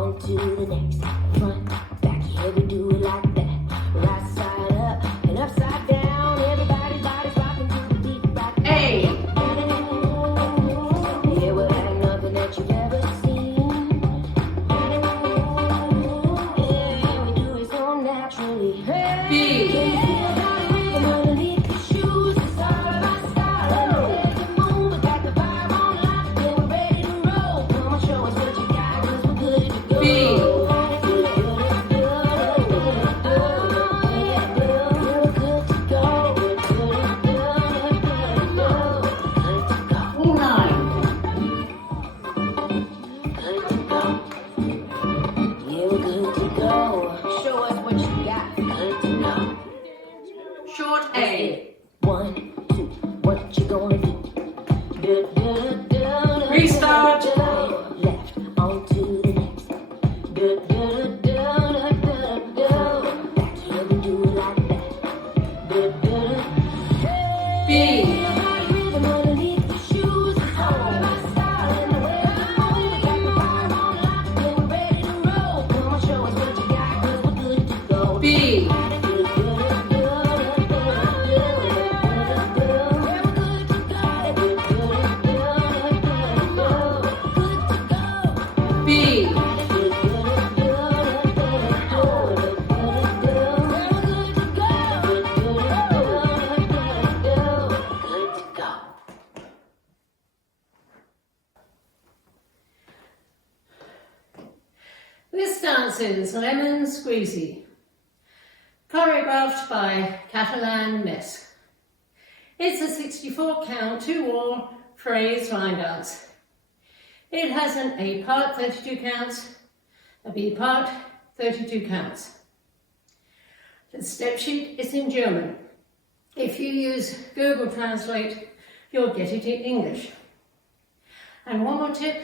on to the next. Front, back, here we do it like that. Right side up and upside down. Everybody's body's rocking to the beat. Rock. A. Yeah, well, ain't nothing that you've ever seen. Yeah, we do it so naturally. Hey, B. can you feel the rhythm underneath the shoes? It's all about style and the way you move. We got the vibe on lock, yeah, we're ready to roll. Come on, show us what you got, 'cause we're good to go. B. Wall 9. Short A. 1, 2, what you gonna do? Restart. Left, on to the next. Back here we do it like that. B. Rhythm underneath the shoes. It's all about style and the way we move. We got the vibe on lock, yeah, we're ready to roll. Come on, show us what you got, 'cause we're good to go. B. B. This dance is Lemon Squeezy, choreographed by Catalan Mesk. It's a 64 count 2-wall phrase line dance. It has an A part, 32 counts, a B part, 32 counts. The step sheet is in German. If you use Google Translate, you'll get it in English. And one more tip,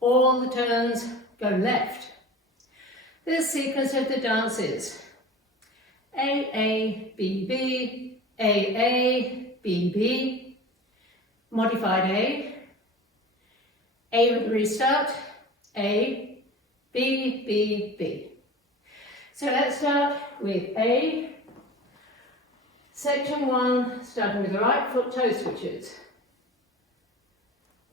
all the turns go left. The sequence of the dance is A, B, B, A, B, B, modified A with restart, A, B, B, B. So let's start with A, section 1, starting with the right foot toe switches.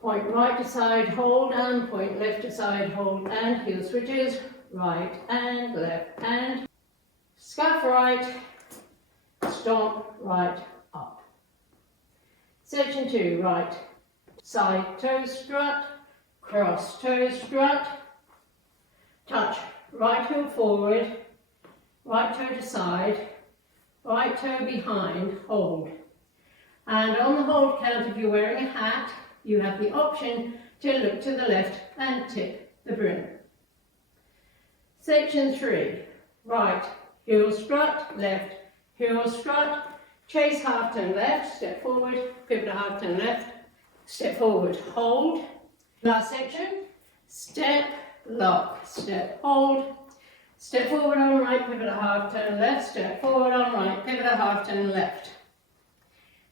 Point right to side, hold, and point left to side, hold, and heel switches, right and left, and scuff right, stomp right up. Section 2, right side toe strut, cross toe strut, touch right heel forward, right toe to side, right toe behind, hold. And on the hold count, if you're wearing a hat, you have the option to look to the left and tip the brim. Section 3, right heel strut, left heel strut, chase half turn left, step forward, pivot a half turn left, step forward, hold. Last section, step, lock, step, hold, step forward on right, pivot a half turn left, step forward on right, pivot a half turn left.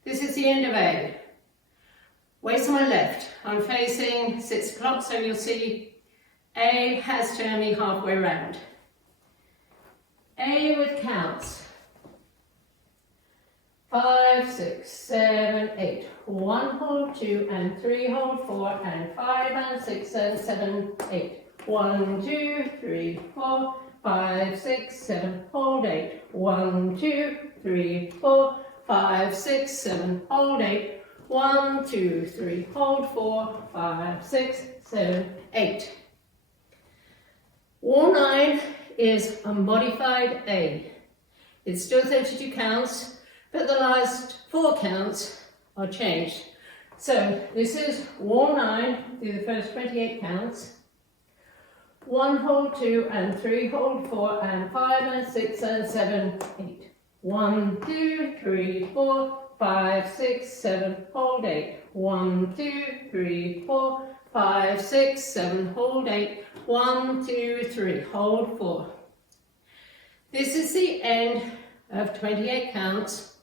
This is the end of A. Waist on my left, I'm facing 6 o'clock, so you'll see A has turned me halfway round. A with counts. 5, 6, 7, 8. 1, hold, 2 and 3, hold, 4 and 5 and 6 and 7, 8. 1, 2, 3, 4, 5, 6, 7, hold 8. 1, 2, 3, 4, 5, 6, 7, hold 8. 1, 2, 3, hold 4, 5, 6, 7, 8. Wall 9 is a modified A. It's still 32 counts, but the last 4 counts are changed. So this is wall 9, do the first 28 counts. 1, hold 2 and 3, hold 4 and 5 and 6 and 7, 8. 1, 2, 3, 4, 5, 6, 7, hold 8. 1, 2, 3, 4, 5, 6, 7, hold 8. 1, 2, 3, hold 4. This is the end of 28 counts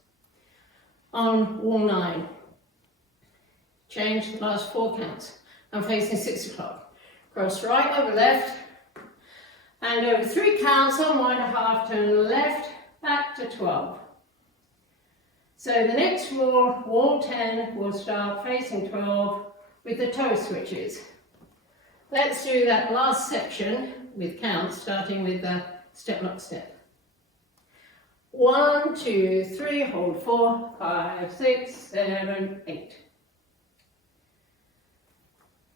on wall 9. Change the last 4 counts. I'm facing 6 o'clock. Cross right over left, And over 3 counts, unwind a half turn left, back to 12. So the next wall 10, will start facing 12 with the toe switches. Let's do that last section with counts, starting with the step lock step. 1, 2, 3, hold 4, 5, 6, 7, 8.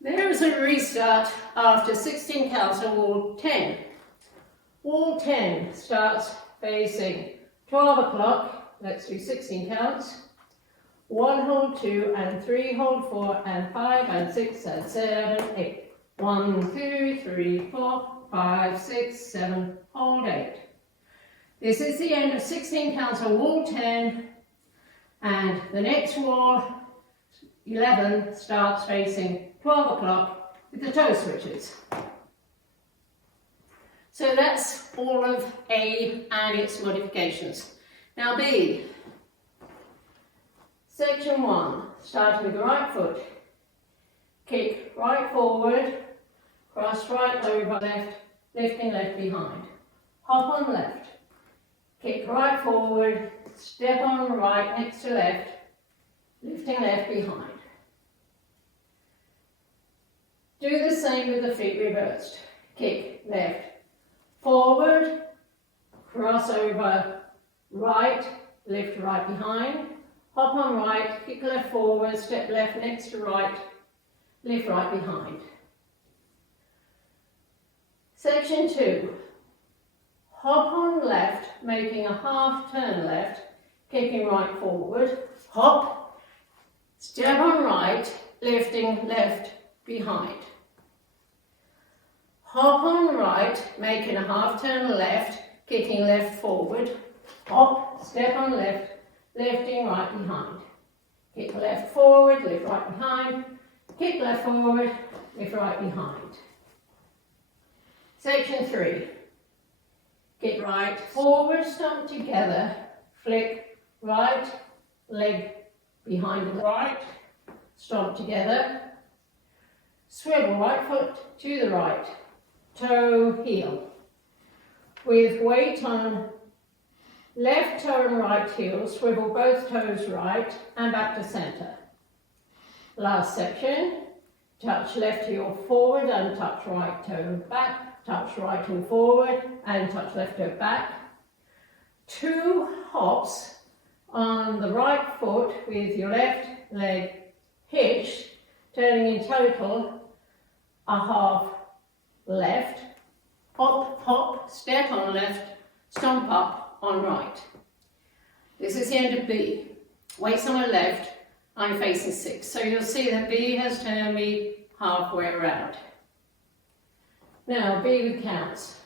There is a restart after 16 counts on wall 10. Wall 10 starts facing 12 o'clock. Let's do 16 counts. 1, hold 2, and 3, hold 4, and 5, and 6, and 7, 8. 1, 2, 3, 4, 5, 6, 7, hold 8. This is the end of 16 counts on wall 10, and the next wall, 11, starts facing 12 o'clock with the toe switches. So that's all of A and its modifications. Now B. Section 1, starting with the right foot. Kick right forward, cross right over left, lifting left behind. Hop on left. Kick right forward, step on right next to left, lifting left behind. Do the same with the feet reversed. Kick left forward, cross over right, lift right behind. Hop on right, kick left forward, step left next to right, lift right behind. Section 2. Hop on left, making a half turn left, kicking right forward. Hop, step on right, lifting left behind. Hop on right, making a half turn left, kicking left forward. Hop, step on left, lifting right behind. Kick left forward, lift right behind. Kick left forward, lift right behind. Section 3. Kick right forward, stomp together, flick right leg behind the right, stomp together, swivel right foot to the right, toe heel. With weight on left toe and right heel, swivel both toes right and back to centre. Last section, touch left heel forward and touch right toe back. Touch right heel forward and touch left toe back. 2 hops on the right foot with your left leg hitched, turning in total a half left. Hop, hop, step on left, stomp up on right. This is the end of B. Weights on my left, I'm facing 6. So you'll see that B has turned me halfway around. Now, B with counts.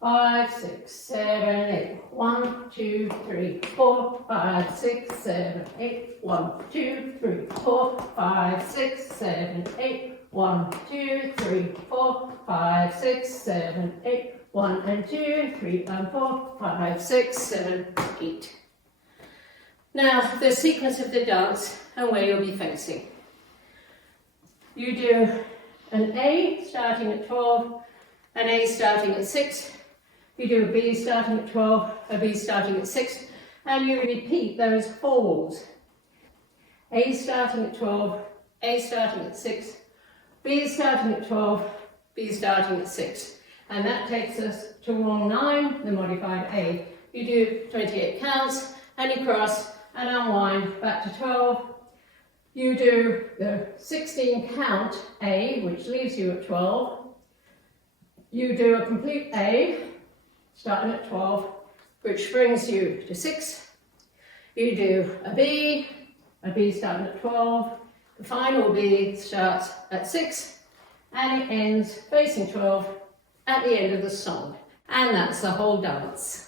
5, 6, 7, 8. 1, 2, 3, 4, 5, 6, 7, 8. 1, 2, 3, 4, 5, 6, 7, 8. 1, 2, 3, 4, 5, 6, 7, 8. 1 and 2, 3 and 4, 5, 6, 7, 8. Now, the sequence of the dance and where you'll be facing. You do an A starting at 12, an A starting at 6. You do a B starting at 12, a B starting at 6, and you repeat those 4 walls. A starting at 12, A starting at 6, B starting at 12, B starting at 6. And that takes us to wall 9, the modified A. You do 28 counts, and you cross and unwind back to 12. You do the 16 count A, which leaves you at 12. You do a complete A, starting at 12, which brings you to 6. You do a B starting at 12. The final B starts at 6, and it ends facing 12 at the end of the song. And that's the whole dance.